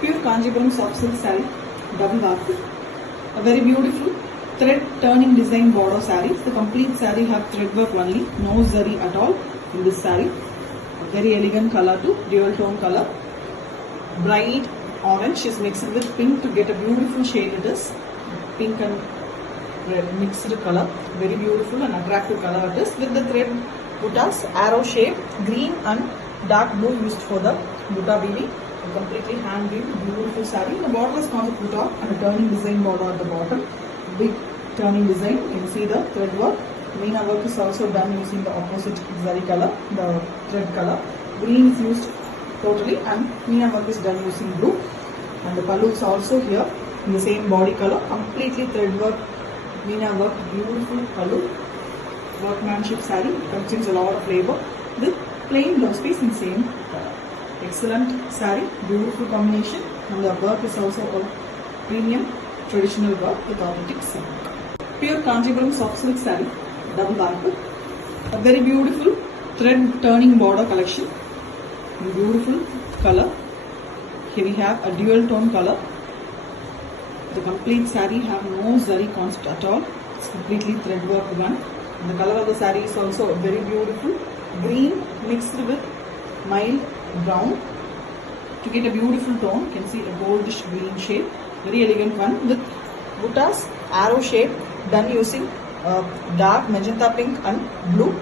Pure Kanjipuram soft silk saree, double warp. A very beautiful thread turning design border sarees. The complete saree have thread work only, no zari at all in this saree. A very elegant color too, dual tone color. Bright orange is mixed with pink to get a beautiful shade it is. Pink and red mixed color, very beautiful and attractive color it is with the thread buttas, arrow shape, green and dark blue used for the butta weaving. A completely hand weaved beautiful saree. The border is concept butta and a turning design border at the bottom. Big turning design. You can see the thread work. Meena work is also done using the opposite zari color, the thread color. Green is used totally and Meena work is done using blue. And the pallu is also here in the same body color, completely thread work, Meena work, beautiful pallu, workmanship saree, contains a lot of labor with plain blouse piece in same color. Excellent saree, beautiful combination, and the work is also a premium traditional work with authentic silk. Pure Kanjipuram soft silk saree, double warp, a very beautiful thread turning border collection, beautiful color. Here we have a dual tone color. The complete saree have no zari concept at all. It's completely thread work one. And the color of the saree is also very beautiful. Green mixed with mild brown. To get a beautiful tone, you can see a goldish green shade. Very elegant one with buttas, arrow shape done using dark magenta pink and blue.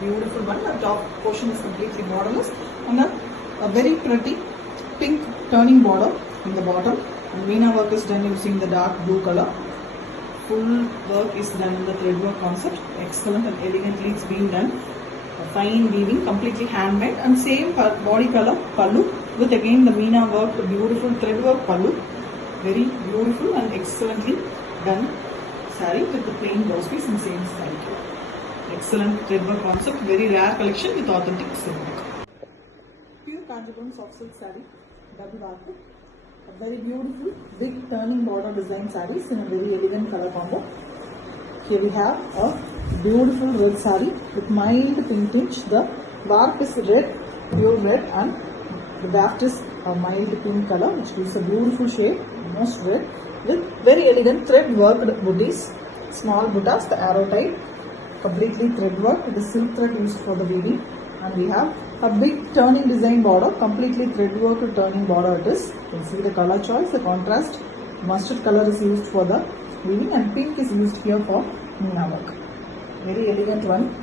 Beautiful one. The top portion is completely borderless. And a very pretty pink turning border in the bottom. And Meena work is done using the dark blue color. Full work is done in the thread work concept. Excellent and elegantly it's been done. A fine weaving, completely handmade, and same body color pallu with again the Meena work, the beautiful thread work pallu. Very beautiful and excellently done saree with the plain blouse piece in same saree. Excellent thread work concept, very rare collection with authentic silk. Pure Kanjipuram soft silk saree, double warp. A very beautiful big turning border design sarees in a very elegant color combo. Here we have a beautiful red saree with mild pink tinge. The warp is red, pure red, and the baft is a mild pink color which gives a beautiful shade, almost red, with very elegant thread worked booties, small buttas, the arrow type, completely thread work with the silk thread used for the weaving. And we have a big turning design border, completely thread work turning border it is. You can see the color choice, the contrast. Mustard color is used for the weaving and pink is used here for Meena work. Very elegant one,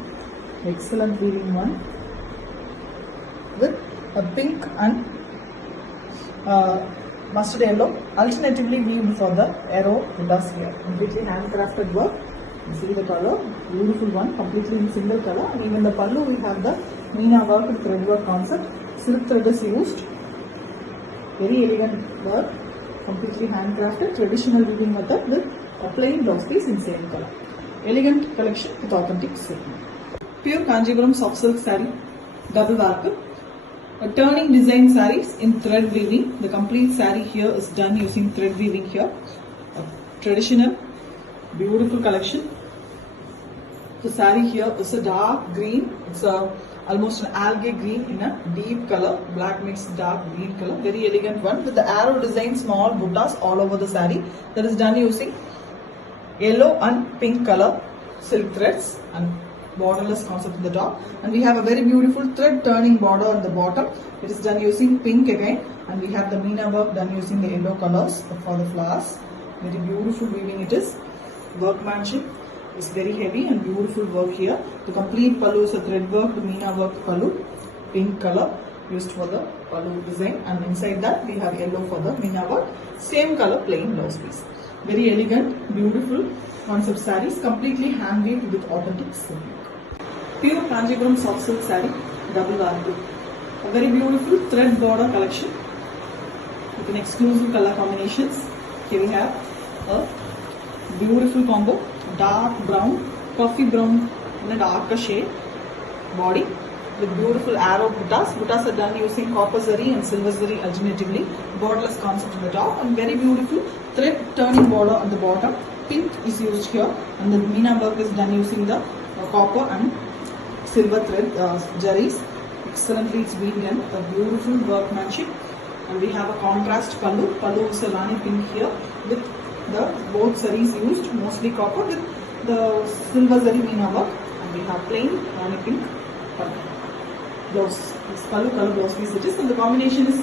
excellent weaving one with a pink and mustard yellow alternatively weaved for the arrow buttas here. Completely handcrafted work. You see the color, beautiful one, completely in single color. And even the pallu we have the Meena work with thread work concept. Silk thread is used. Very elegant work, completely handcrafted, traditional weaving method with a plain blouse piece in same color. Elegant collection with authentic silk. Pure Kanjipuram soft silk saree, double warp. A turning design sarees in thread weaving. The complete saree here is done using thread weaving here. A traditional, beautiful collection. The saree here is a dark green. It's almost an algae green in a deep color, black mixed dark green color. Very elegant one with the arrow design, small buttas all over the saree. That is done using yellow and pink color silk threads and borderless concept at the top. And we have a very beautiful thread turning border at the bottom. It is done using pink again. And we have the Meena work done using the yellow colors for the flowers. Very beautiful weaving it is. Workmanship is very heavy and beautiful work here. The complete pallu is a thread work, the Meena work pallu, pink color used for the pallu design, and inside that we have yellow for the Meena work, same color plain blouse piece. Very elegant, beautiful concept sarees, completely hand weaved with authentic silk. Pure Kanjipuram soft silk saree, double warp. A very beautiful thread border collection with an exclusive color combinations. Here we have a beautiful combo, dark brown, coffee brown in a darker shade body with beautiful arrow buttas. Buttas are done using copper zari and silver zari alternatively. Borderless concept at the top and very beautiful thread turning border at the bottom. Pink is used here and the Meena work is done using the copper and silver thread jaris. Excellently it's been done. A beautiful workmanship and we have a contrast pallu. Pallu is a Rani pink here with the both sarees used, mostly copper with the silver zari meena work, and we have plain Rani pink pallu. Blouse, this pallu color blouse piece it is, and the combination is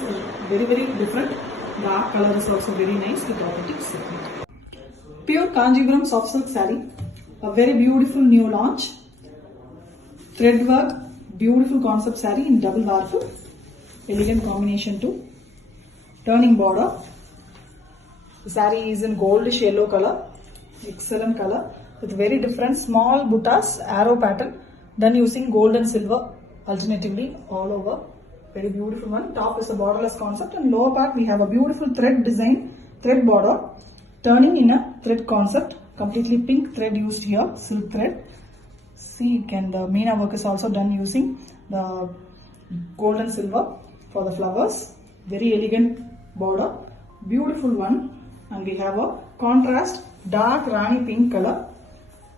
very different. Dark color is also very nice with authentic silk. Pure Kanjivaram soft silk saree, a very beautiful new launch. Thread work, beautiful concept saree in double warful, elegant combination too. Turning border. The saree is in goldish yellow color, excellent color with very different small buttas, arrow pattern done using gold and silver alternatively all over. Very beautiful one. Top is a borderless concept, and lower part we have a beautiful thread design, thread border, turning in a thread concept, completely pink thread used here, silk thread. See, the meena work is also done using the gold and silver for the flowers. Very elegant border, beautiful one, and we have a contrast dark Rani pink color,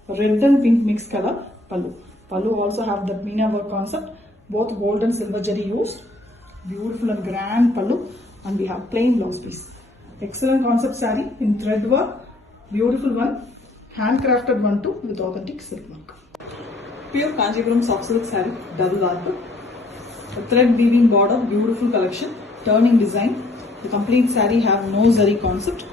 red and pink mixed color pallu. Pallu also have the meena work concept, both gold and silver jari used. Beautiful and grand pallu, and we have plain blouse piece. Excellent concept saree in thread work, beautiful one, handcrafted one too with authentic silk work. Pure Kanjivaram soft silk saree, double warp, a thread weaving border, beautiful collection, turning design. The complete saree have no zari concept.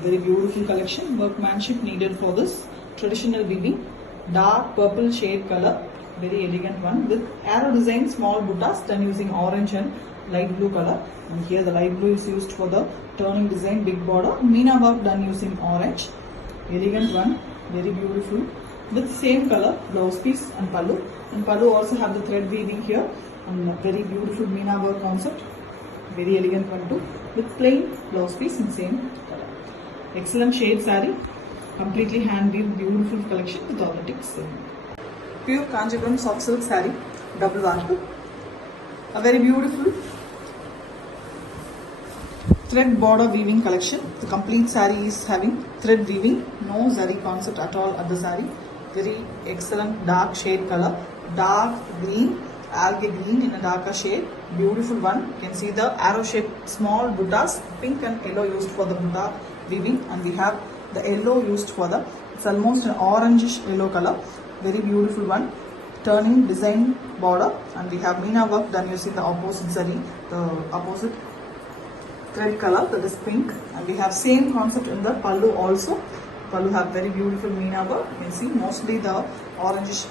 Very beautiful collection, workmanship needed for this. Traditional weaving, dark purple shade color, very elegant one with arrow design, small buttas done using orange and light blue color. And here the light blue is used for the turning design, big border. Meena work done using orange. Elegant one, very beautiful with same color blouse piece and pallu. And pallu also have the thread weaving here, and very beautiful meena work concept. Very elegant one too with plain blouse piece in same color. Excellent shade saree, completely hand weaved, beautiful collection with authentic silk. Pure Kanjivaram soft silk saree, double warp, a very beautiful thread border weaving collection. The complete saree is having thread weaving, no zari concept at all at the saree. Very excellent dark shade color, dark green, algae green in a darker shade, beautiful one. You can see the arrow shaped small buttas, pink and yellow used for the butta weaving, and we have the yellow used for the, it's almost an orangish yellow color, very beautiful one, turning design border, and we have meena work done using the opposite zari, the opposite thread color, that is pink, and we have same concept in the pallu also. Pallu have very beautiful meena work. You can see mostly the orangish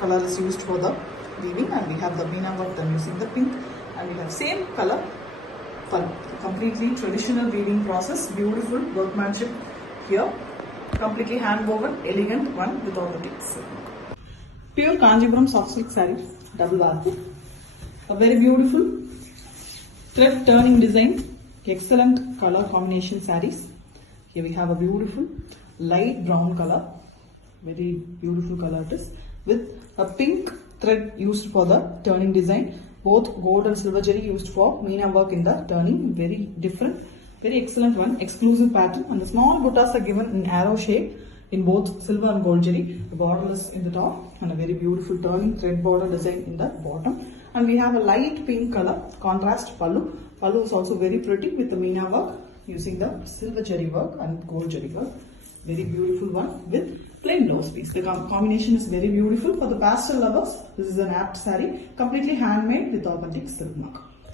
color is used for the weaving, and we have the meena work done using the pink, and we have same color pallu. Completely traditional weaving process, beautiful workmanship here, completely hand woven, elegant one with authentic silk. Pure Kanjivaram soft silk saree, double warp, a very beautiful thread turning design, excellent color combination sarees. Here we have a beautiful light brown color, very beautiful color it is, with a pink thread used for the turning design, both gold and silver jari used for meena work in the turning. Very different, very excellent one, exclusive pattern, and the small buttas are given in arrow shape in both silver and gold jari. The border is in the top, and a very beautiful turning thread border design in the bottom, and we have a light pink color contrast pallu. Pallu is also very pretty with the meena work using the silver jari work and gold jari work. Very beautiful one with plain blouse piece. The combination is very beautiful for the pastel lovers. This is an apt saree, completely handmade with authentic silk work.